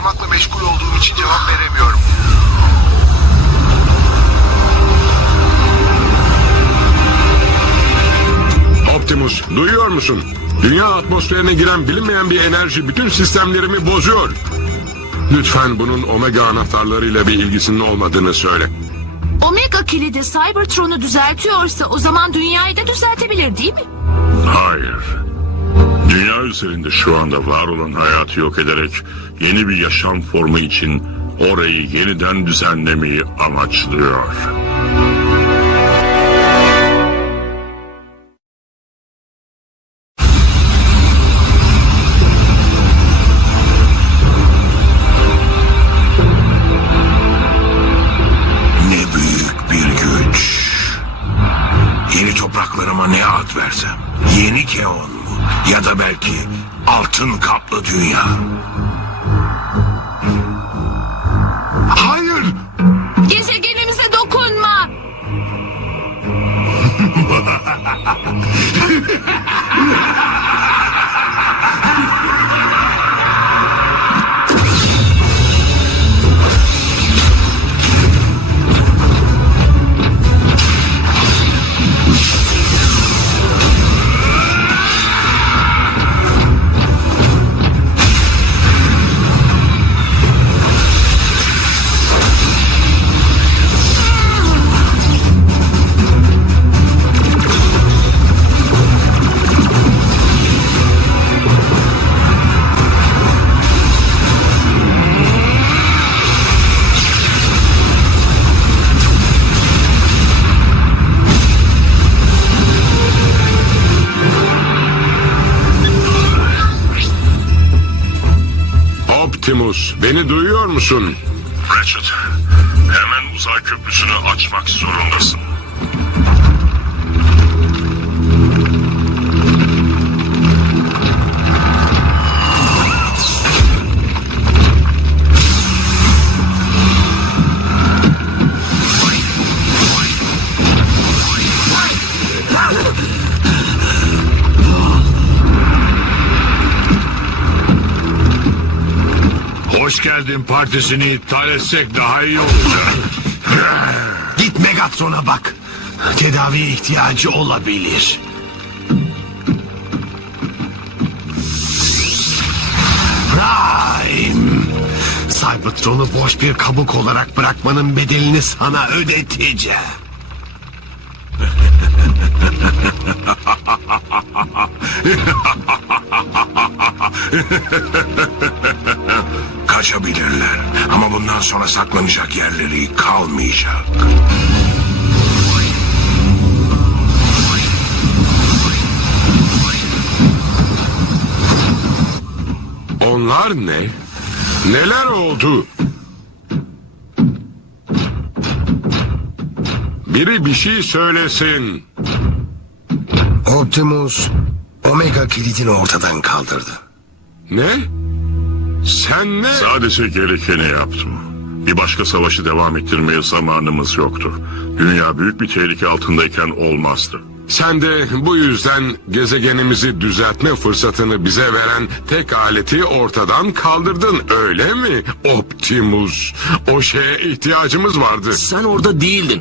çıkarmakla meşgul olduğum için cevap veremiyorum. Optimus, duyuyor musun? Dünya atmosferine giren bilinmeyen bir enerji bütün sistemlerimi bozuyor. Lütfen bunun Omega anahtarlarıyla bir ilgisinin olmadığını söyle. Omega kilidi Cybertron'u düzeltiyorsa o zaman dünyayı da düzeltebilir değil mi? Hayır. Dünya üzerinde şu anda var olan hayatı yok ederek yeni bir yaşam formu için orayı yeniden düzenlemeyi amaçlıyor. Ne büyük bir güç. Yeni topraklarıma ne ad versem? Yeni Keon? Ya da belki altın kaplı dünya. Hayır! Gezegenimize dokunma. Optimus, beni duyuyor musun? Ratchet, hemen uzay köprüsünü açmak zorundasın. Hoş geldin partisini iptal etsek daha iyi olacak. Git Megatron'a bak. Tedaviye ihtiyacı olabilir. Prime. Cybertron'u boş bir kabuk olarak bırakmanın bedelini sana ödeteceğim. Kaçabilirler ama bundan sonra saklanacak yerleri kalmayacak. Onlar ne? Neler oldu? Biri bir şey söylesin. Optimus Omega kilidini ortadan kaldırdı. Ne? Sen ne? Sadece gerekeni yaptım. Bir başka savaşı devam ettirmeye zamanımız yoktu. Dünya büyük bir tehlike altındayken olmazdı. Sen de bu yüzden gezegenimizi düzeltme fırsatını bize veren tek aleti ortadan kaldırdın öyle mi? Optimus. O şeye ihtiyacımız vardı. Sen orada değildin.